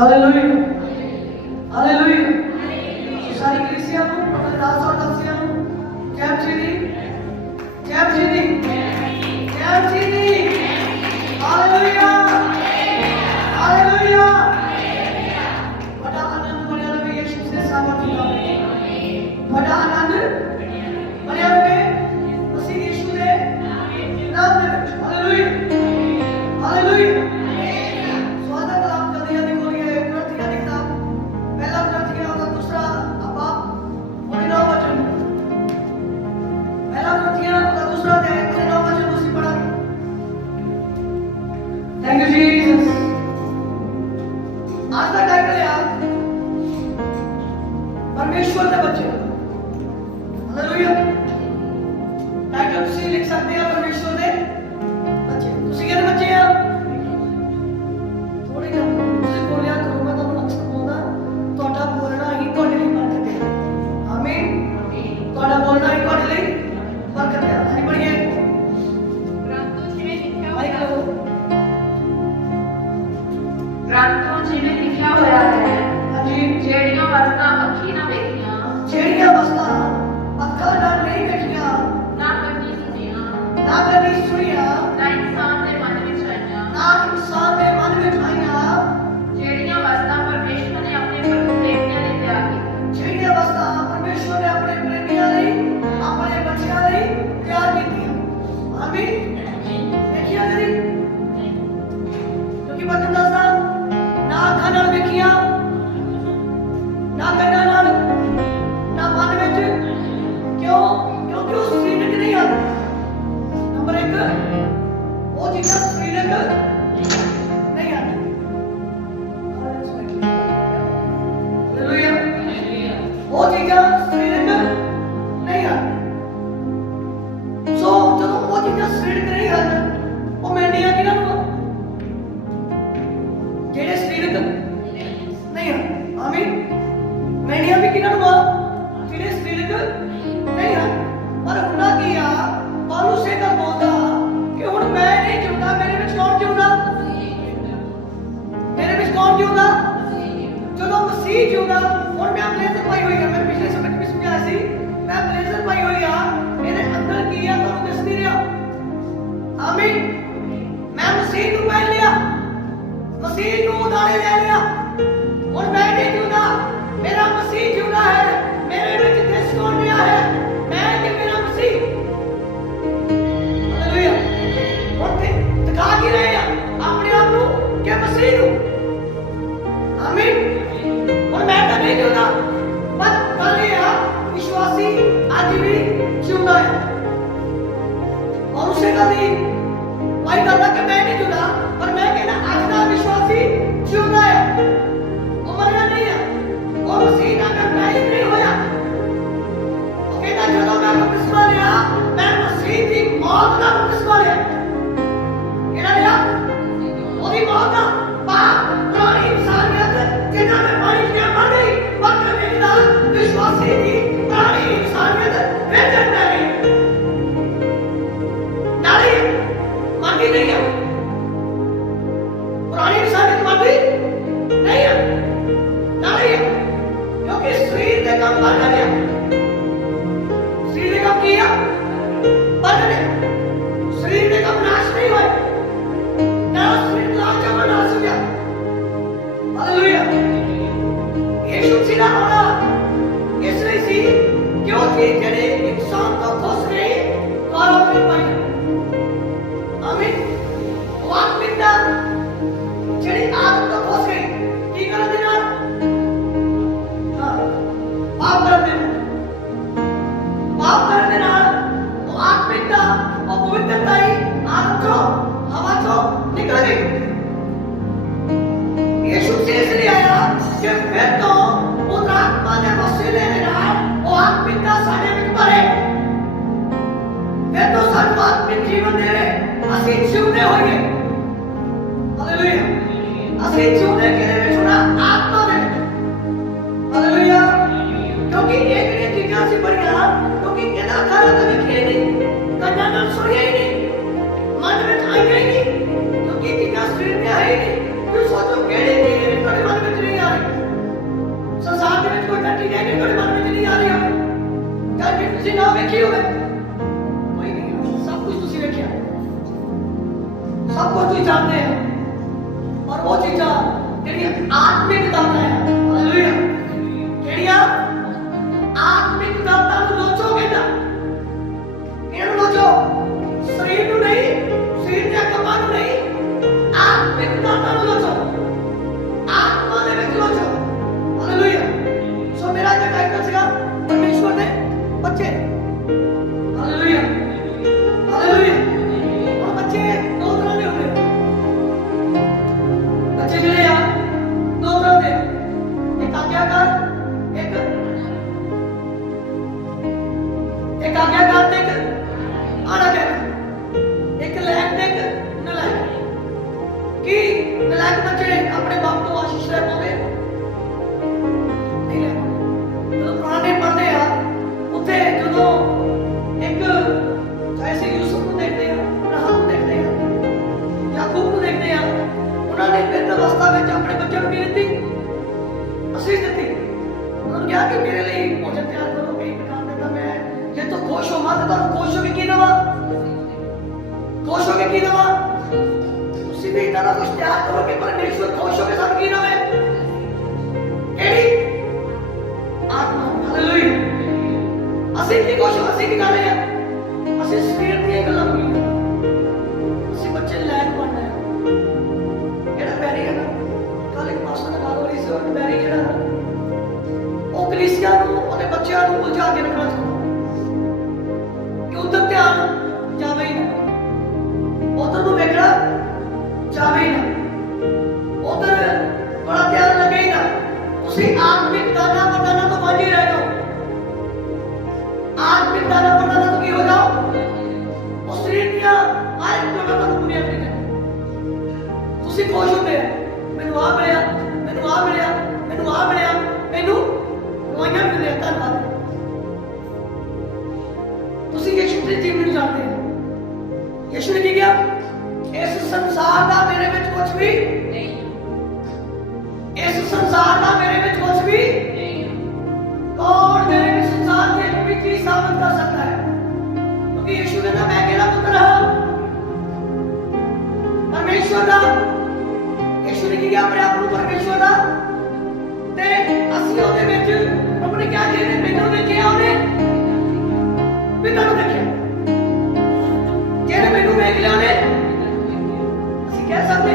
Aleluia. Aleluia. ఒకసారి Christian ఒక దాసోట క్రిస్టియన్ క్యాప్ చేయండి క్యాప్ చేయండి క్యాప్ చేయండి परमेश्वर करना बच्चे हालेलुया टाइटल से लिख सकते हैं ही क्यों था और मैं ब्लेजर पाई हुई मैं पिछले समय की में ऐसी मैं ब्लेजर पाई हुई मेरे अंदर की या तो कुछ नहीं रहा आमीन। मैं मसीह को पहन लिया। मसीह को उधारे ले लिया। और बैठे क्यों विश्वासी वही कर रहा कि मैं नहीं जुड़ा पर मैं कहना आखिर विश्वासी जुड़ा है? वो मरना नहीं है, और उसी ना का टाइम नहीं होया। वो कहता, चलो मैं को किस्मा लिया मैं तो मसीह की मौत का किस्मा लिया कहना लिया वो भी मौत का આવે જ્યારે चुने हो गए। हालेलुया असली चुने के लिए चुना आत्मा ने हालेलुया क्योंकि एक ने जिज्ञा से बढ़ गया क्योंकि गदा खा रहा था खेल नहीं कन्या का सोया ही नहीं, मन में खाई गई नहीं, क्योंकि जिज्ञा से में आए नहीं तो सोचो कहने के लिए थोड़े मन में नहीं आ रही। संसार में कोई टट्टी नहीं थोड़े मन में नहीं आ रही हमें क्या किसी नाम में क्यों है? चीज़ जानते हैं। और वो चीज़ तेरी आत्मिक जानता है। तेरी आत्मिक जानता लोचोगे ना? इन लोचो। शरीर नहीं, शरीर के कमान नहीं, आत्मिक जानता लोचो। आत्मा ने भी लोचो। हालेलुया सो मेरा क्या टाइटल सीखा परमेश्वर ने बच्चे कि मेरे लिए मुझे प्यार करोगे काम देता मैं। ये तो खुश हो मत पर खुश हो की दवा खुश हो की दवा उसी में इतना कुछ प्यार करो कि परमेश्वर खुश हो के साथ की दवे एड़ी? आत्मा हालेलुया। असीम की खुश असीम की गाने असीम स्पीड की एक लंबी। असीम बच्चे लायक बन रहे हैं। एड़ा प्यारी है ना। कल एक पास्टर का कारोबारी से प्यारी है? ना ਕਲੀਸਿਆ ਨੂੰ, ਉਹਦੇ ਬੱਚਿਆਂ ਨੂੰ ਉਲਝਾ ਕੇ ਰੱਖਣਾ ਚਾਹੁੰਦਾ। ਕਿ ਉਧਰ ਧਿਆਨ ਜਾਵੇ ਹੀ ਨਾ। ਉਧਰ ਨੂੰ ਵੇਖਣਾ ਜਾਵੇ ਹੀ ਨਾ। ਉਧਰ ਬੜਾ ਧਿਆਨ ਲੱਗੇ ਹੀ ਨਾ ਤੁਸੀਂ ਆਤਮਿਕ ਦਾਨਾ ਪਤਾਨਾ ਤੋਂ ਵਾਂਝੇ ਰਹਿ ਜਾਓ। ਆਤਮਿਕ ਦਾਨਾ ਪਤਾਨਾ ਤੋਂ ਕੀ ਹੋ ਜਾਓ? ਉਸ ਸਰੀਰ ਆਇਤ ਤੋਂ ਤੁਹਾਨੂੰ ਪੂਰੀਆਂ ਕਰੀਆਂ ਤੁਸੀਂ ਖੁਸ਼ ਹੁੰਦੇ ਆ ਮੈਨੂੰ ਆ ਮਿਲਿਆ, ਮੈਨੂੰ ਆ ਮਿਲਿਆ, ਮੈਨੂੰ ਆ ਮਿਲਿਆ। ਮੈਨੂੰ ਦਵਾਈਆਂ ਮਿਲੀਆਂ ਧੰਨਵਾਦ ਤੁਸੀਂ ਯਿਸੂ ਦੇ ਜੀਵਨ ਨੂੰ ਜਾਣਦੇ ਹੋ। ਯਿਸੂ ਨੇ ਕੀ ਕਿਹਾ? ਇਸ ਸੰਸਾਰ ਦਾ ਮੇਰੇ ਵਿੱਚ ਕੁਝ ਵੀ ਨਹੀਂ। ਇਸ ਸੰਸਾਰ ਦਾ ਮੇਰੇ ਵਿੱਚ ਕੁਝ ਵੀ ਨਹੀਂ। ਕੌਣ ਮੇਰੇ ਵਿੱਚ ਸੰਸਾਰ ਦੇ ਕੀ ਸਾਬਤ ਕਰ ਸਕਦਾ ਹੈ? ਕਿਉਂਕਿ ਯਿਸੂ ਕਹਿੰਦਾ ਮੈਂ ਕਿਹੜਾ ਪੁੱਤਰ ਹਾਂ? ਪਰਮੇਸ਼ਵਰ ਦਾ। ਯਿਸੂ ਨੇ ਕੀ ਕਿਹਾ? ਆਪਣੇ ਆਪ ਨੂੰ ਪਰਮੇਸ਼ਵਰ ਦਾ। ਤੇ ਅਸੀਂ ਉਹਦੇ ਵਿੱਚ ਆਪਣੇ ਕਿਹਾ ਜਿਹਨੇ ਮੈਨੂੰ ਦੇਖਿਆ ਉਹਨੇ ਪਿਤਾ ਨੂੰ ਦੇਖਿਆ। ਜਿਹਨੇ ਮੈਨੂੰ ਵੇਖ ਲਿਆ ਉਹਨੇ, ਅਸੀਂ ਕਹਿ ਸਕਦੇ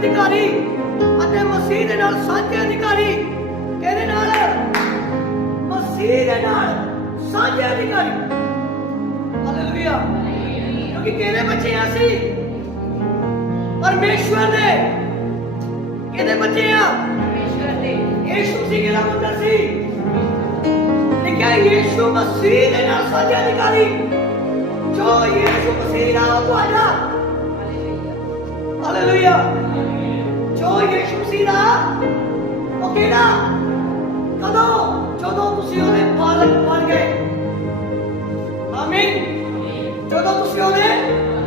ਅਧਿਕਾਰੀ ਅਤੇ ਮਸੀਹ ਦੇ ਨਾਲ ਸਾਂਝੇ ਅਧਿਕਾਰੀ ਕਿਹਦੇ ਨਾਲ? ਮਸੀਹ ਦੇ ਨਾਲ ਸਾਂਝੇ ਅਧਿਕਾਰੀ। ਹਾਲੇਲੂਇਆ ਕਿਉਂਕਿ ਕਿਹਦੇ ਬੱਚੇ ਆ ਸੀ ਪਰਮੇਸ਼ਵਰ ਦੇ। ਕਿਹਦੇ ਬੱਚੇ ਆ? ਪਰਮੇਸ਼ਵਰ ਦੇ। ਯੀਸ਼ੂ ਸੀ ਕਿਹਦਾ ਪੁੱਤਰ ਸੀ? ਲਿਖਿਆ ਯੀਸ਼ੂ ਮਸੀਹ ਦੇ ਨਾਲ ਸਾਂਝੇ ਅਧਿਕਾਰੀ। ਜੋ ਯੀਸ਼ੂ ਮਸੀਹ ਨਾਲ ਤੁਹਾਡਾ। ਹਾਲੇਲੂਇਆ ਹਾਲੇਲੂਇਆ ਉਹ ਯਿਸੂ ਮਸੀਹ ਦਾ? ਉਹ ਕਿਹੜਾ? ਕਦੋਂ? ਜਦੋਂ ਤੁਸੀਂ ਉਹਦੇ ਪਾਲਕ ਬਣ ਗਏ। ਆਮੀਨ। ਜਦੋਂ ਤੁਸੀਂ ਉਹਦੇ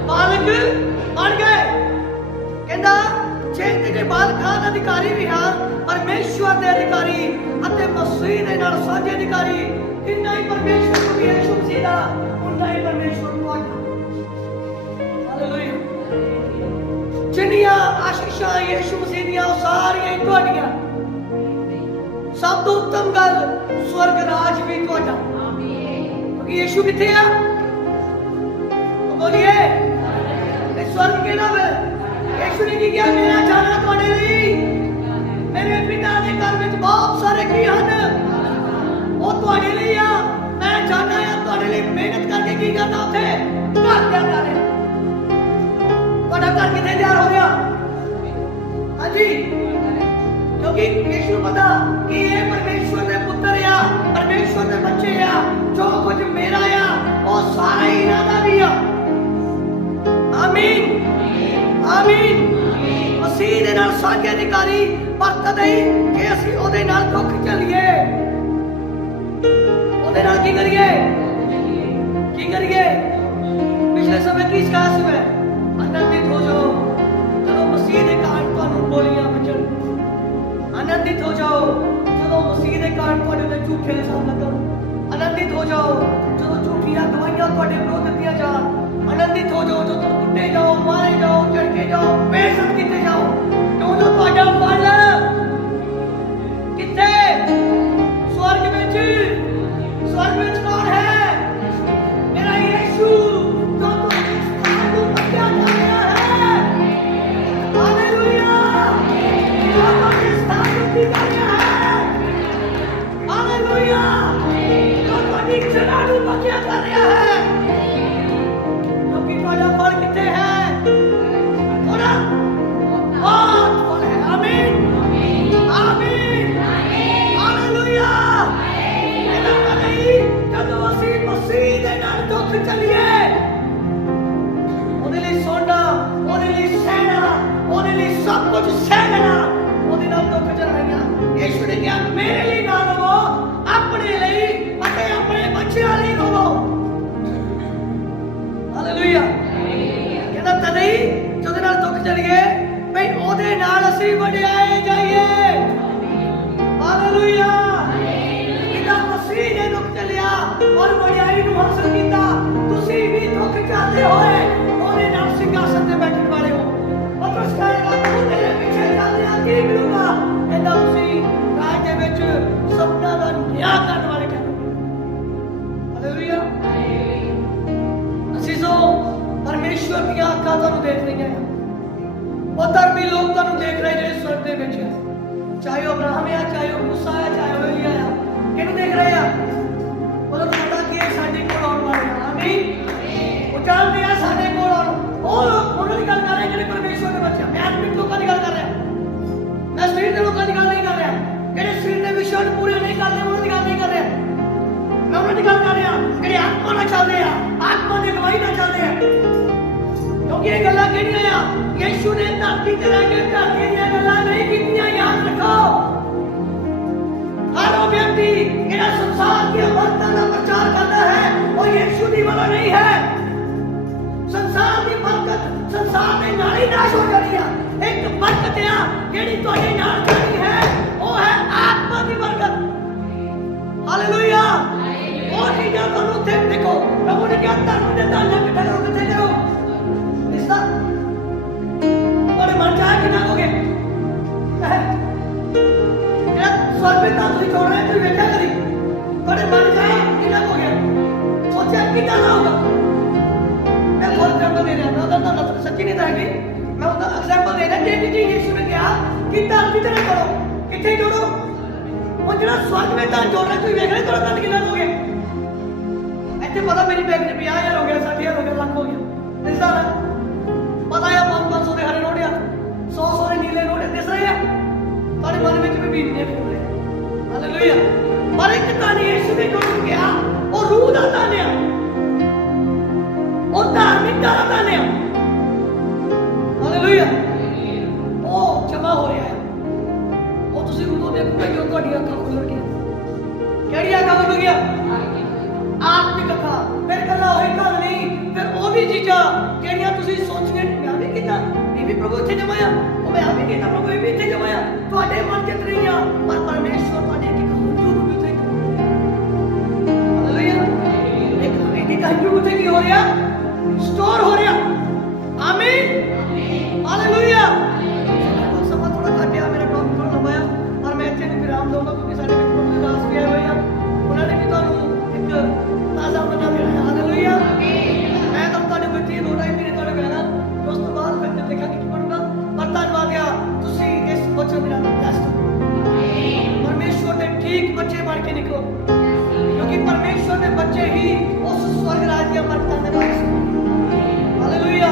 ਪਾਲਕ ਬਣ ਗਏ। ਕਹਿੰਦਾ ਚੇਤੇ ਦੇ ਬਾਲਕਾਂ ਦਾ ਅਧਿਕਾਰੀ ਵੀ ਹਾਂ, ਪਰਮੇਸ਼ਵਰ ਦੇ ਅਧਿਕਾਰੀ ਅਤੇ ਮਸੀਹ ਦੇ ਨਾਲ ਸਾਂਝੇ ਅਧਿਕਾਰੀ ਇੰਨਾ ਹੀ ਪਰਮੇਸ਼ਵਰ ਆਸ਼ੀਸ਼ਾਂ ਯਿਸੂ ਮਸੀਹ ਦੀਆਂ ਉਹ ਸਾਰੀਆਂ ਹੀ ਤੁਹਾਡੀਆਂ ਸਭ ਤੋਂ ਉੱਤਮ ਗੱਲ ਸਵਰਗ ਰਾਜ ਵੀ ਤੁਹਾਡਾ ਕਿਉਂਕਿ ਯਿਸੂ ਕਿੱਥੇ ਆ ਉਹ ਬੋਲੀਏ ਇਹ ਸਵਰਗ ਕਿਹੜਾ ਵੇ ਯਿਸੂ ਨੇ ਕੀ ਕਿਹਾ ਮੇਰਾ ਜਾਣਾ ਤੁਹਾਡੇ ਲਈ ਮੇਰੇ ਪਿਤਾ ਦੇ ਘਰ ਵਿੱਚ ਬਹੁਤ ਸਾਰੇ ਕੀ ਹਨ ਉਹ ਤੁਹਾਡੇ ਲਈ ਆ ਮੈਂ ਜਾਣਾ ਆ ਤੁਹਾਡੇ ਲਈ ਮਿਹਨਤ ਕਰਕੇ ਕੀ ਕਰਨਾ ਉੱਥੇ ਘਰ ਤਿਆਰ ਕਰਨਾ ਤੁਹਾਡਾ ਘਰ ਕਿੱਥੇ ਤਿਆਰ ਹੋ ਗਿਆ ਹਾਂਜੀ ਕਿਉਂਕਿ ਯਿਸੂ ਪਤਾ ਕਿ ਇਹ ਪਰਮੇਸ਼ਵਰ ਦੇ ਪੁੱਤਰ ਆ ਪਰਮੇਸ਼ਵਰ ਦੇ ਬੱਚੇ ਆ ਜੋ ਕੁਝ ਮੇਰਾ ਆ ਉਹ ਸਾਰਾ ਹੀ ਇਹਨਾਂ ਦਾ ਵੀ ਆ ਆਮੀਨ ਆਮੀਨ ਮਸੀਹ ਦੇ ਨਾਲ ਸਾਂਝੇ ਅਧਿਕਾਰੀ ਪਰ ਤਦੇ ਹੀ ਕਿ ਅਸੀਂ ਉਹਦੇ ਨਾਲ ਦੁੱਖ ਚੱਲੀਏ ਉਹਦੇ ਨਾਲ ਕੀ ਕਰੀਏ ਕੀ ਕਰੀਏ ਪਿਛਲੇ ਸਮੇਂ ਕੀ ਸਿਖਾਇਆ ਸੀ ਮੈਂ ਆਨੰਦਿਤ ਹੋ ਜਾਓ ਜਦੋਂ ਮਸੀਹ ਦੇ ਕਾਰਨ ਤੁਹਾਨੂੰ ਬੋਲੀਆਂ ਆਨੰਦਿਤ ਹੋ ਜਾਓ ਜਦੋਂ ਮਸੀਹ ਦੇ ਕਾਰਨ ਤੁਹਾਡੇ ਤੇ ਝੂਠੇ ਇਲਜ਼ਾਮ ਲੱਗਣ। ਆਨੰਦਿਤ ਹੋ ਜਾਓ ਜਦੋਂ ਝੂਠੀਆਂ ਦਵਾਈਆਂ ਤੁਹਾਡੇ ਵਿਰੁੱਧ ਦਿੱਤੀਆਂ ਜਾਣ। ਆਨੰਦਿਤ ਹੋ ਜਾਓ ਜਦੋਂ ਕੁੱਟੇ ਜਾਓ, ਮਾਰੇ ਜਾਓ, ਝੜਕੇ ਜਾਓ, ਬੇਇੱਜ਼ਤ ਕੀਤੇ ਜਾਓ। ਕਿਉਂ ਜੋ ਤੁਹਾਡਾ ਫਲ ਅਸੀਂ ਵਡਿਆਏ ਜਾਈਏ। ਹਾਲੇਲੂਇਆ ਇਹਦਾ ਮਸੀਹ ਨੇ ਦੁੱਖ ਚੱਲਿਆ ਔਰ ਵਡਿਆਈ ਨੂੰ ਹਾਸਲ ਕੀਤਾ। ਤੁਸੀਂ ਵੀ ਦੁੱਖ ਚੱਲਦੇ ਹੋਏ ਉਹਦੇ ਨਾਲ ਸਿੰਘਾਸਨ ਤੇ ਬੈਠਣ ਵਾਲੇ ਹੋ। ਪਤਰਸ ਕਹੇਗਾ ਤੂੰ ਤੇਰੇ ਪਿੱਛੇ ਚੱਲਦਿਆਂ ਕੀ ਮਿਲੂਗਾ? ਕਹਿੰਦਾ ਤੁਸੀਂ ਰਾਜ ਦੇ ਵਿੱਚ ਸਭਨਾਂ ਦਾ ਨਿਆਂ ਕਰਨ ਵਾਲੇ ਕਹਿੰਦੇ ਹਾਲੇਲੂਇਆ ਅਸੀਂ ਜੋ ਪਰਮੇਸ਼ਵਰ ਦੀਆਂ ਅੱਖਾਂ ਤੁਹਾਨੂੰ ਦੇਖ ਰਹੀਆਂ ਆ ਉਹ ਧਰਮੀ ਲੋਕ ਤੁਹਾਨੂੰ ਦੇਖ ਰਹੇ ਜਿਹੜੇ ਸਵਰਗ ਦੇ ਵਿੱਚ ਆ ਚਾਹੇ ਉਹ ਅਬਰਾਹਮ ਆ ਚਾਹੇ ਉਹ ਮੂਸਾ ਆ ਚਾਹੇ ਉਹ ਏਲੀਆ ਆ ਕਿਹਨੂੰ ਦੇਖ ਰਹੇ ਆ ਉਹਨਾਂ ਨੂੰ ਪਤਾ ਕਿ ਇਹ ਸਾਡੇ ਕੋਲ ਆਉਣ ਵਾਲੇ ਆ ਆਮੀਨ ਉਹ ਜਾਣਦੇ ਆ ਸਾਡੇ ਕੋਲ ਆਉਣ ਉਹ ਲੋਕ ਉਹਨਾਂ ਦੀ ਗੱਲ ਕਰ ਰਹੇ ਜਿਹੜੇ ਪਰਮੇਸ਼ਵਰ ਦੇ ਬੱਚੇ ਆ ਮੈਂ ਆਤਮਿਕ ਲੋਕਾਂ ਦੀ ਗੱਲ ਕਰ ਰਿਹਾ ਮੈਂ ਸਰੀਰ ਦੇ ਲੋਕਾਂ ਦੀ ਗੱਲ ਨਹੀਂ ਕਰ ਰਿਹਾ ਜਿਹੜੇ ਸਰੀਰ ਦੇ ਵਿਸ਼ੇ ਨੂੰ ਪੂਰੇ ਨਹੀਂ ਕਰਦੇ ਉਹਨਾਂ ਦੀ ਗੱਲ ਨਹੀਂ ਕਰ ਰਿਹਾ ਮੈਂ ਉਹਨਾਂ ਦੀ ਗੱਲ ਕਰ ਰਿਹਾ ਜਿਹੜੇ ਆਤਮਾ ਨਾਲ ਚੱਲਦੇ ਆ ਆਤਮਾ ਦੀ ਗਵਾਹੀ ਨਾਲ ਚੱਲਦੇ ਆ ਕਿਉਂਕਿ ਇਹ ਗੱਲਾਂ ਕਿਹੜੀਆਂ ਆ ਯਿਸੂ ਨੇ ਧਰਤੀ ਤੇ ਰਹਿ ਕੇ ਧਰਤੀ ਦੀਆਂ ਗੱਲਾਂ ਨਹੀਂ ਕੀਤੀਆਂ ਯਾਦ ਰੱਖੋ ਹਰ ਉਹ ਵਿਅਕਤੀ ਜਿਹੜਾ ਸੰਸਾਰ ਦੀਆਂ ਵਰਤਾਂ ਦਾ ਪ੍ਰਚਾਰ ਕਰਦਾ ਹੈ ਉਹ ਯਿਸੂ ਦੀ ਵਾਲਾ ਨਹੀਂ ਹੈ ਸੰਸਾਰ ਦੀ ਬਰਕਤ ਸੰਸਾਰ ਦੇ ਨਾਲ ਹੀ ਨਾਸ਼ ਹੋ ਜਾਣੀ ਆ ਇੱਕ ਬਰਕਤ ਆ ਜਿਹੜੀ ਤੁਹਾਡੇ ਨਾਲ ਜਾਣੀ ਹੈ ਉਹ ਹੈ ਆਤਮਾ ਦੀ ਬਰਕਤ ਹਾਲੇਲੂਇਆ ਉਹ ਚੀਜ਼ਾਂ ਤੁਹਾਨੂੰ ਉੱਥੇ ਦੇਖੋ ਪ੍ਰਭੂ ਨੇ ਕਿਹਾ ਧਰਮ ਦੇ ਦਾਨਾ ਕਿੱਥੇ ਕਰੋ ਕਿੱਥੇ ਕਰੋ ਇਸ ਦਾ ਕਿ ਨਾ ਹੋਗੇ ਸਵਰਗ ਦਾ ਤੁਸੀਂ ਜੋੜ ਰਹੇ ਤੁਸੀਂ ਵੇਖਿਆ ਕਰੀ ਤੁਹਾਡੇ ਮਨ ਚ ਆਇਆ ਕਿ ਨਾ ਹੋਗੇ ਸੋਚਿਆ ਕਿੱਦਾਂ ਨਾ ਹੋਗਾ ਮੈਂ ਫੋਰ ਐਗਜ਼ਾਮਪਲ ਦੇ ਰਿਹਾ ਮੈਂ ਉਹਦਾ ਤੁਹਾਨੂੰ ਸੱਚੀ ਨਹੀਂ ਦੱਸਦੀ। ਮੈਂ ਉਹਦਾ ਐਗਜ਼ਾਮਪਲ ਦੇ ਰਿਹਾ ਜੇ ਜੀ ਯਿਸੂ ਨੇ ਕਿਹਾ ਕਿ ਧਰਤੀ ਤੇ ਨਾ ਕਰੋ ਕਿੱਥੇ ਜੋੜੋ ਉਹ ਜਿਹੜਾ ਸਵਰਗ ਵਿੱਚ ਤਾਂ ਜੋੜ ਰਿਹਾ ਤੁਸੀਂ ਵੇਖ ਰਹੇ ਤੁਹਾਡਾ ਦੰਦ ਕਿੰਨਾ ਹੋ ਗਿਆ? ਇੱਥੇ ਪਤਾ ਮੇਰੀ ਬੈਗ ਤੇ 50000 ਹੋ ਗਿਆ 60000 ਹੋ ਗਿਆ, ਲੱਖ ਹੋ ਗਿਆ। ਦਿਸਦਾ ਨਾ ਪਤਾ ਆ 500 ਦੇ ਹਰੇ ਨੋਟ ਆ। सौ सोने नीले रोड दिस रहे हैं थोड़े मन में भी बीतने फूल। रहे हालेलुया। पर एक ताने यीशु ने जोड़ गया। और रूह दा ताने और धार्मिकता दा ताने हालेलुया। ओ जमा हो रहा है। और ਤੁਸੀਂ ਉਦੋਂ ਦੇਖੋਗੇ ਕਿ ਉਹ ਤੁਹਾਡੀ ਅੱਖਾਂ ਖੁੱਲਣ ਗਈਆਂ ਕਿਹੜੀ ਅੱਖਾਂ ਖੁੱਲ ਗਿਆ ਆਤਮਿਕ ਅੱਖਾਂ ਫਿਰ ਕੱਲਾ ਹੋਈ ਗੱਲ ਨਹੀਂ ਫਿਰ ਉਹ ਵੀ ਚੀਜ਼ਾਂ ਜਿਹੜੀਆਂ ਤੁਸੀਂ ਸੋਚੀਆਂ kita. Bibi Prabhu Chidamaya. Kung may amin kita Prabhu Bibi Chidamaya. Tuwade man katrinya. Par parmeswa tuwade kita hujuru bito ito. Hallelujah. एक हवेली का हिंदू कुछ नहीं हो रहा स्टोर हो रहा आमीन हालेलुया समा थोड़ा काट गया मेरा टॉप थोड़ा लंबाया और मैं इतने विराम दूँगा क्योंकि सारे मित्र दास भी आए हुए हैं उन्होंने भी तो एक ताज़ा बना दिया ठीक बच्चे बन के निकलो। क्योंकि परमेश्वर ने बच्चे ही उस स्वर्ग राज्य में करने वाले हालेलुया।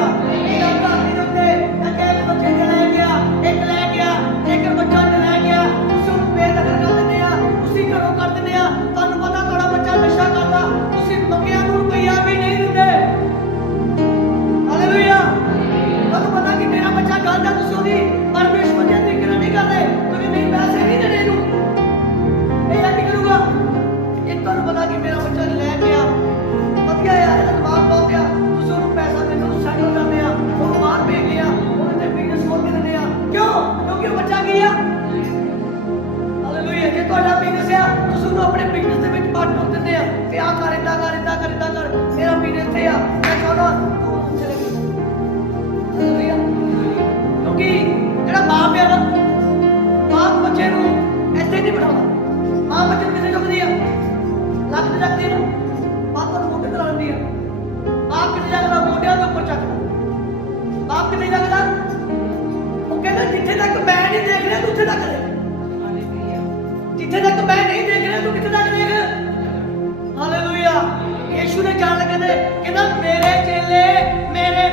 ਵਕਤ ਨਹੀਂ ਲੱਗਦਾ ਉਹ ਕਹਿੰਦਾ ਜਿੱਥੇ ਤੱਕ ਮੈਂ ਨਹੀਂ ਦੇਖ ਰਿਹਾ ਤੂੰ ਉੱਥੇ ਤੱਕ ਦੇਖ। ਜਿੱਥੇ ਤੱਕ ਮੈਂ ਨਹੀਂ ਦੇਖ ਰਿਹਾ ਤੂੰ ਕਿੱਥੇ ਤੱਕ ਦੇਖ? ਹਾਲੇਲੂਇਆ ਯੀਸ਼ੂ ਨੇ ਜਾਣ ਕਹਿੰਦੇ ਕਹਿੰਦਾ ਮੇਰੇ ਚੇਲੇ ਮੇਰੇ